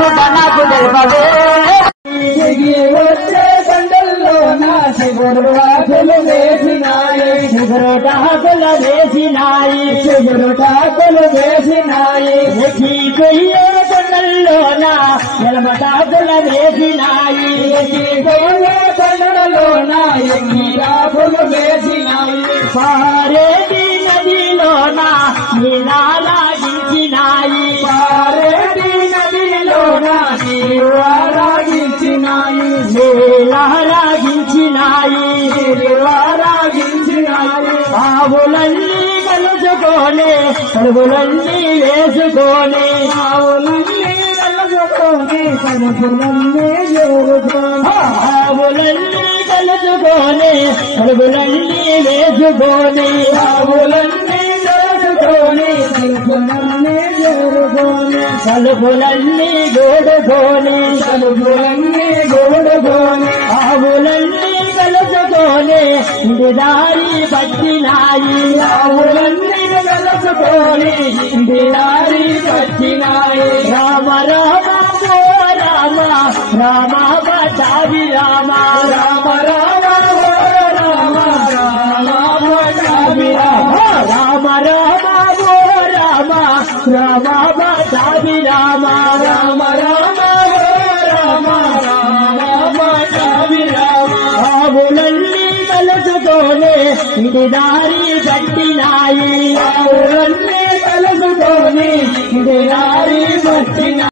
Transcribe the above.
ఏమిట నాకు తెలిపవే వచ్చే బండల్లో నా సిగురుటాకులు వేసినాయి సిగరెటాకులు వేసినాయి సిగురుటాకులు వేసినాయి కొయ్యే కొండల్లోన ఎలమటాకులు వేసినాయి కొయ్యే బండలలోన ఎంగిరాకులు వేసినాయి పారేటి నదిలోన నీరాగించినాయి పారేటి నదిలోన నీరు ఆరాగించినాయి నీరాగించినాయి ఆరాగించినాయి ఆవులన్నీ కలుసుకొని కడుగులన్నీ వేసుకొని ఆవులన్నీ కలుసుకొని కడుపులన్నీ జోరుకొని ఆవులన్నీ కలుసుకొని కడుగులన్నీ వేసుకొని ఆవులన్నీ జోరుకొని కడుపులన్నీ జోరుకొని కలుపులన్నీ గోడుకొని కడుపులన్నీ గోడుకొని ఆవులన్నీ కలుసుకొని ఇంటి దారి పట్టినాయి ఆవులన్నీ కలుసుకొని ఇంటి దారి పట్టినాయి రామ రామ ఓ రామ రామ పటాభి రామ రామ రామ ఓ రామ రామ పటాభి రామ రామ రామ ఓ రామ రామ పటాభి రామ రామ రామ ఓ రామ రామ పటాభి రామ ఆవులన్నీ కలుసుకొని ఇంటి దారి పట్టినాయి ఆవులన్నీ కలుసుకొని ఇంటి దారి పట్టినాయి